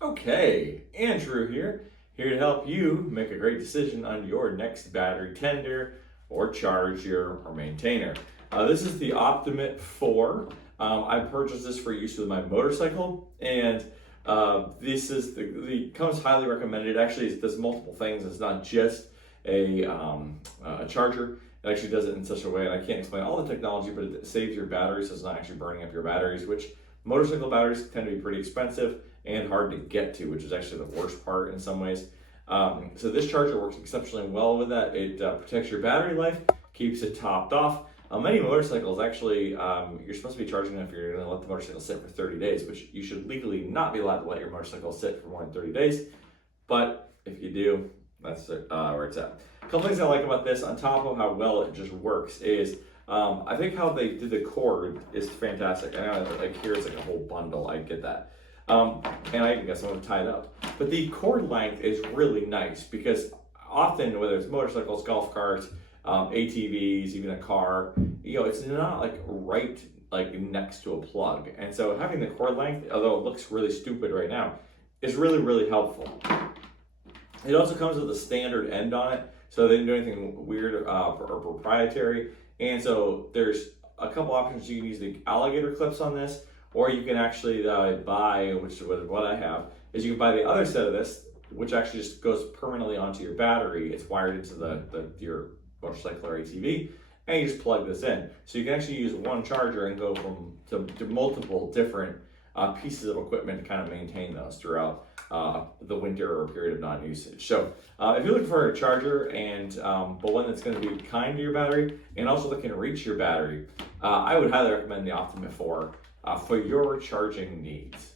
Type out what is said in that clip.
Okay, Andrew here to help you make a great decision on your next battery tender or charger or maintainer. This is the OptiMATE 4. I purchased this for use with my motorcycle, and this is the comes highly recommended. Actually, it does multiple things. It's not just a charger. It actually does it in such a way, and I can't explain all the technology, but it saves your batteries, so it's not actually burning up your batteries, which motorcycle batteries tend to be pretty expensive and hard to get to, which is actually the worst part in some ways. So this charger works exceptionally well with that. It protects your battery life, keeps it topped off. Many motorcycles actually, you're supposed to be charging it if you're going to let the motorcycle sit for 30 days, which you should legally not be allowed to let your motorcycle sit for more than 30 days. But if you do, that's where it's at. A couple things I like about this, on top of how well it just works, is I think how they did the cord is fantastic. I know, like here it's like a whole bundle. I get that. And I even got someone tied up. But the cord length is really nice because often, whether it's motorcycles, golf carts, ATVs, even a car, it's not like right like next to a plug. And so having the cord length, although it looks really stupid right now, is really, really helpful. It also comes with a standard end on it, so they didn't do anything weird or proprietary. And so there's a couple options. You can use the alligator clips on this, or you can actually buy, which is what I have, is you can buy the other set of this, which actually just goes permanently onto your battery. It's wired into your motorcycle or ATV, and you just plug this in. So you can actually use one charger and go to multiple different pieces of equipment to kind of maintain those throughout the winter or period of non-usage. So if you're looking for a charger and but one that's going to be kind to your battery and also that can reach your battery, I would highly recommend the OptiMATE 4 for your charging needs.